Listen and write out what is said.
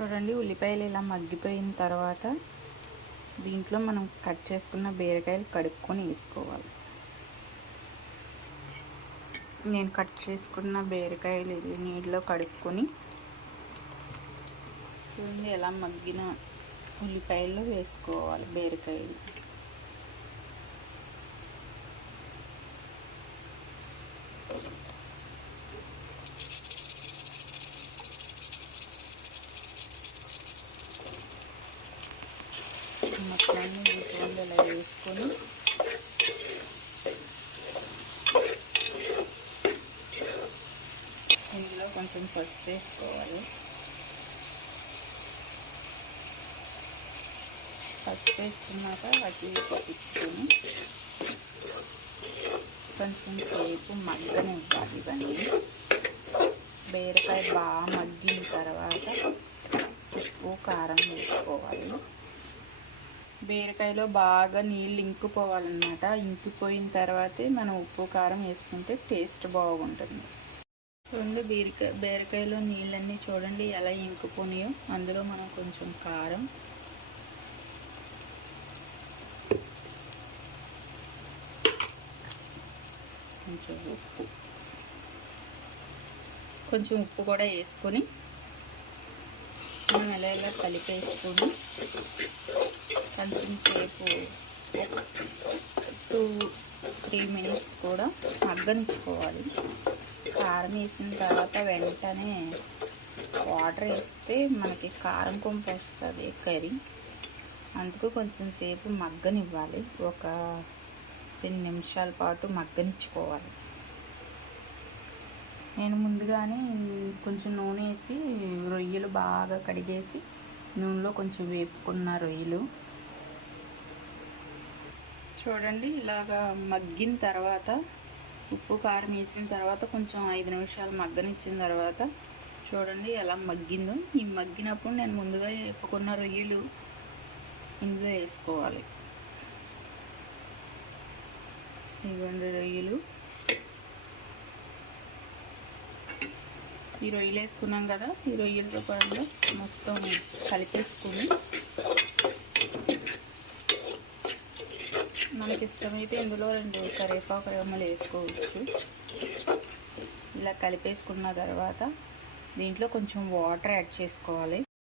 చూడండి, ఉల్లిపాయలు ఇలా మగ్గిపోయిన తర్వాత దీంట్లో మనం కట్ చేసుకున్న బీరకాయలు కడుక్కొని వేసుకోవాలి. నేను కట్ చేసుకున్న బీరకాయలు ఇది నీటిలో కడుక్కొని చూడండి ఎలా మగ్గిన ఉల్లిపాయలు వేసుకోవాలి. బీరకాయలు మొత్తాన్ని చూడండి ఇలా వేసుకొని ఇందులో కొంచెం పసుపు వేసుకోవాలి. పసుపు వేసుకున్నాక వాటిని తిప్పుకొని కొంచెం సేపు మగ్గనివ్వాలి. ఇవన్నీ బీరకాయ బాగా మగ్గిన తర్వాత ఉప్పు కారం వేసుకోవాలి. బీరకాయలో బాగా నీళ్ళు ఇంకిపోవాలన్నమాట. ఇంకిపోయిన తర్వాతే మనం ఉప్పు కారం వేసుకుంటే టేస్ట్ బాగుంటుంది. చూడండి, బీరకాయలో నీళ్ళన్నీ చూడండి ఎలా ఇంకిపోయినాయో. అందులో మనం కొంచెం కారం, కొంచెం ఉప్పు కూడా వేసుకొని మనం ఎలా కలిపేసుకొని కొంచెం సేపు 2-3 మినిట్స్ కూడా మగ్గనిచ్చుకోవాలి. కారం వేసిన తర్వాత వెంటనే వాటర్ వేస్తే మనకి కారం కొంపు వస్తుంది కర్రీ. అందుకు కొంచెం సేపు మగ్గనివ్వాలి. ఒక 2 నిమిషాల పాటు మగ్గనిచ్చుకోవాలి. నేను ముందుగానే కొంచెం నూనె వేసి రొయ్యలు బాగా కడిగేసి నూనెలో కొంచెం వేపుకున్న రొయ్యలు చూడండి ఇలాగా మగ్గిన తర్వాత ఉప్పు కారం వేసిన తర్వాత కొంచెం 5 నిమిషాలు మగ్గనిచ్చిన తర్వాత చూడండి ఎలా మగ్గిందో. ఈ మగ్గినప్పుడు నేను ముందుగా వేపుకున్న రొయ్యలు ఇందులో వేసుకోవాలి. ఇవ్వండి రొయ్యలు. ఈ రొయ్యలు వేసుకున్నాం కదా, ఈ రొయ్యలతో కూడా మొత్తం కలిపేసుకుని మనకి ఇష్టమైతే ఇందులో 2 కరివేపాకు రెమ్మలు వేసుకోవచ్చు. ఇలా కలిపేసుకున్న తర్వాత దీంట్లో కొంచెం వాటర్ యాడ్ చేసుకోవాలి.